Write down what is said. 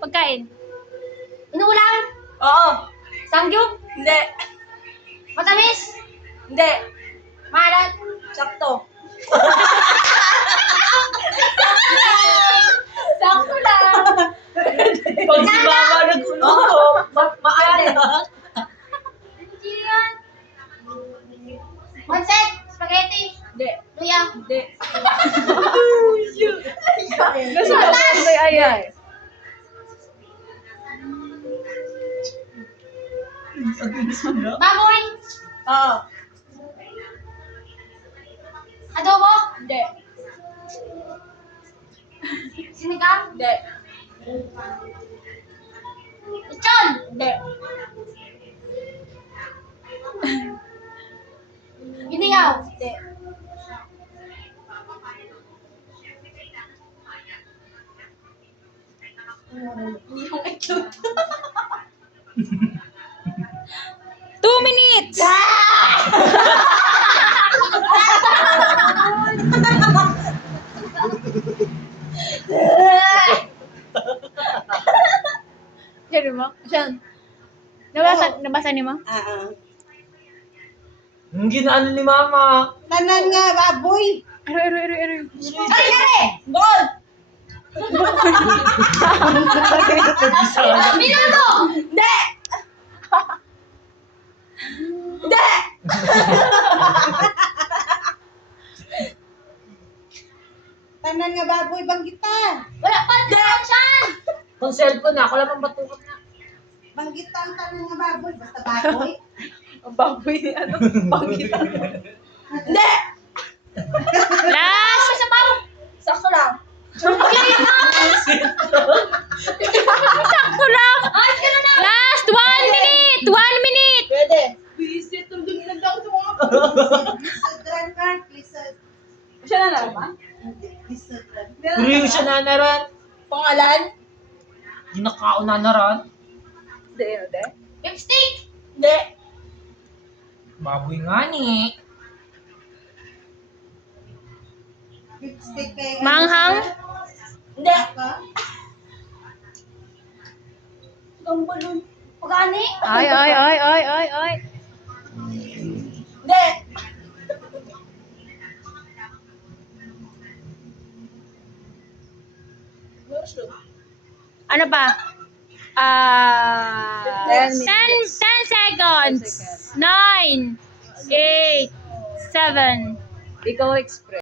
Pagkain. Inuulam? Oo. Samgyup? Hindi. Matamis? Hindi. Maalat? Sakto. Sakto lang. Pag si Mama nag-ulong, maalat. Ano yan? Pancit? Spaghetti? Hindi. Luya? Hindi. Nasa ba ay. Baboy? Oo. Adobo? Hindi. Sinigang? Hindi. Lechon? Hindi. Giniyaw? Hindi. Hindi yung itlog. 2 minutes! Diyan mo? Saan? Nabasa ni mo? Ang ginaano ni Mama. Tanan nga, baboy. Aroy. Ari! Gold! Minuto! Hindi! Hindi! Tanan nga, baboy, banggitan. Wala pa diyan! Kung cellphone na, ako lang ang batukot na. Banggitan, tanan nga, baboy. Basta baboy. Ang baboy ni ano? Banggitan. Hindi! Last! Sa pao! Sakto lang. Sakto lang! Ay, gano'n na! Last! 1 minute! 1 minute! Pwede. Visit, ang dumilag ako sa mga... Lizard run, Mark. Lizard. Siya na naman? Lizard run. Kuriyo siya nanaran. Pangalan? Ginakao nanaran. Hindi. Lipstick! Hindi. Baboy nga ni. Lipstick kay... Manghang? Hindi. Ka? Gambalon. Pagani? Ay. Hindi. Ano pa? 10 10 seconds. 9, 8, 7, Ikaw express.